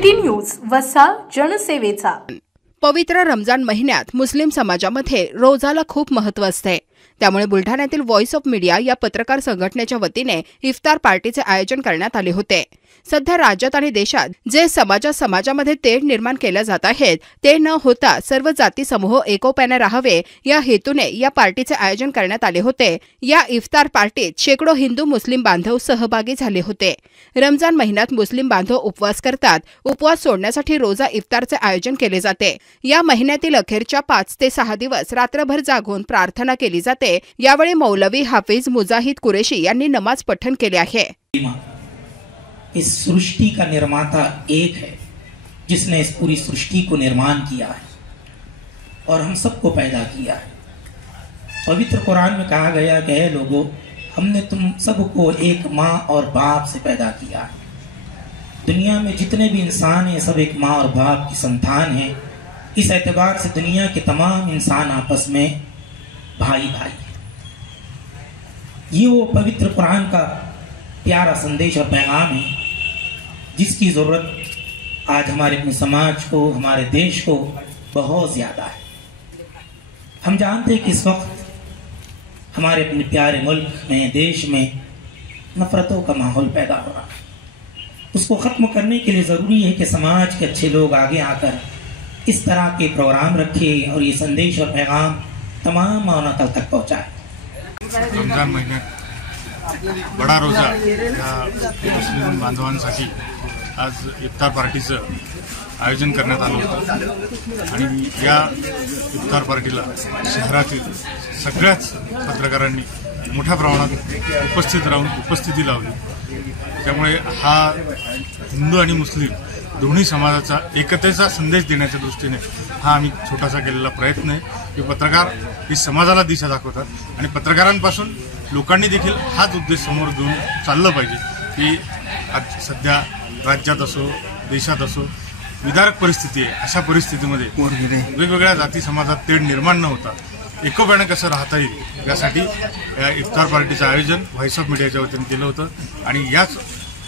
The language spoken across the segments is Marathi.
AT न्यूज वसा जनसेवेचा। पवित्र रमजान महिन्यात मुस्लिम समाजामध्ये रोजाला खूप महत्त्व असते। त्यामुळे बुलढाण्यातील व्हॉइस ऑफ मीडिया या पत्रकार संघटनेच्या वतीने इफ्तार पार्टीचे आयोजन करण्यात आले होते। सध्या राज्यात आणि देशात जे समाजामध्ये तेढ निर्माण केल्या जात आहेत ते न होता सर्व जाती समूह एकोप्याने राहावे या हेतूने या पार्टीचे आयोजन करण्यात आले होते। या इफ्तार पार्टीत शेकडो हिंदू मुस्लिम बांधव सहभागी झाले होते। रमजान महिन्यात मुस्लिम बांधव उपवास करतात। उपवास सोडण्यासाठी रोजा इफ्तारचे आयोजन केले जाते। या महिन्यातील अखेरच्या 5 ते 6 दिवस रात्रभर जागून प्रार्थना केली जाते। यावेळी मौलवी हाफिज मुजाहिद कुरेशी यांनी नमाज पठण केले आहे। इस सृष्टि का निर्माता एक है जिसने इस पूरी सृष्टि को निर्माण किया है और हम सबको पैदा किया है। पवित्र कुरान में कहा गया कि हे लोगों, हमने तुम सबको एक माँ और बाप से पैदा किया है। दुनिया में जितने भी इंसान हैं सब एक माँ और बाप की संतान हैं। इस एतबार से दुनिया के तमाम इंसान आपस में भाई भाई हैं। ये वो पवित्र कुरान का प्यारा संदेश और पैगाम है जिसकी जरूरत आज हमारे अपने समाज को, हमारे देश को बहुत ज्यादा है। हम जानते हैं कि इस वक्त हमारे अपने प्यारे मुल्क में, देश में नफरतों का माहौल पैदा हो रहा है। उसको खत्म करने के लिए जरूरी है कि समाज के अच्छे लोग आगे आकर इस तरह के प्रोग्राम रखें और ये संदेश और पैगाम तमाम मानवता तक पहुंचाए। रमजान महिन्यात बडा रोजा या मुस्लिम बांधवांसाठी आज इफ्तार पार्टीचं आयोजन करण्यात आलं होतं आणि या इफ्तार पार्टीला शहरातील सगळ्याच पत्रकारांनी मोठ्या प्रमाणात उपस्थिती लावली। त्यामुळे हा हिंदू आणि मुस्लिम दोन्ही समाजाचा एकतेचा संदेश देण्याच्या दृष्टीने हा आम्ही छोटासा केलेला प्रयत्न आहे की पत्रकार हे समाजाला दिशा दाखवतात आणि पत्रकारांपासून लोकांनी देखील हाच उद्देश समोर घेऊन चाललं पाहिजे की आज सध्या राज्यात असो देशात असो विदारक परिस्थिती आहे। अशा परिस्थितीमध्ये वेगवेगळ्या जाती समाजात तेढ निर्माण न होता एकोप्याने कसं राहता येईल यासाठी या इफ्तार पार्टीचं आयोजन व्हॉइस ऑफ मीडियाच्या वतीने केलं होतं आणि याच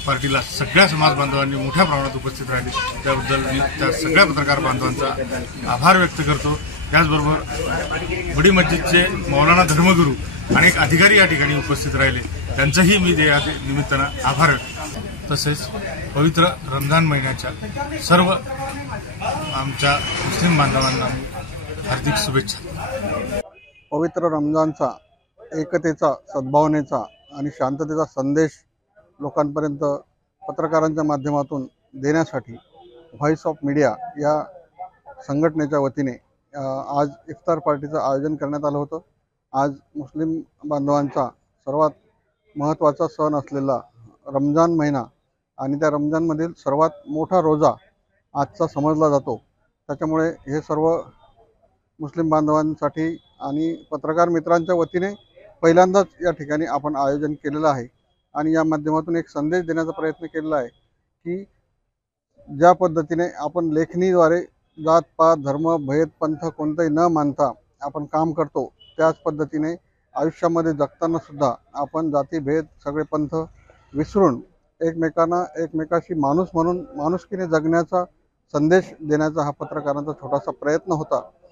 पार्टीला सगळ्या समाज बांधवांनी मोठ्या प्रमाणात उपस्थित राहिले। त्याबद्दल मी त्या सगळ्या पत्रकार बांधवांचा आभार व्यक्त करतो। त्याचबरोबर बडी मस्जिदचे मौलाना धर्मगुरू अनेक अधिकारी या ठिकाणी उपस्थित राहिले, त्यांचाही मी या निमित्तानं आभार व्यक्त करतो। तसेच पवित्र रमजान महिन्याच्या सर्व आमच्या मुस्लिम बांधवांना हार्दिक शुभेच्छा। पवित्र रमजानचा एकतेचा, सद्भावनेचा आणि शांततेचा संदेश लोकांपर्यंत पत्रकारांच्या माध्यमातून देण्यासाठी व्हॉइस ऑफ मीडिया या संघटनेच्या वतीने आज इफ्तार पार्टीचं आयोजन करण्यात आलं होतं। आज मुस्लिम बांधवांचा सर्वात महत्त्वाचा सण असलेला रमजान महिना आणि त्या रमजानमधील सर्वात मोठा रोजा आजचा समजला जातो। त्याच्यामुळे हे सर्व मुस्लिम बांधवांसाठी आणि पत्रकार मित्रांच्या वतीने पहिल्यांदाच या ठिकाणी आपण आयोजन केलेलं आहे आणि या माध्यमातून एक संदेश देण्याचा प्रयत्न केलेला आहे की ज्या पद्धतीने आपण लेखणीद्वारे जात पात धर्म भेद पंथ कोणताही न मानता आपण काम करतो, त्याच पद्धतीने आयुष्यामध्ये जगताना सुद्धा आपण जाती भेद सगळे पंथ विसरून एकमेकाशी माणूस म्हणून माणुसकीने जगण्याचा संदेश देण्याचा हा पत्रकारांचा छोटासा प्रयत्न होता।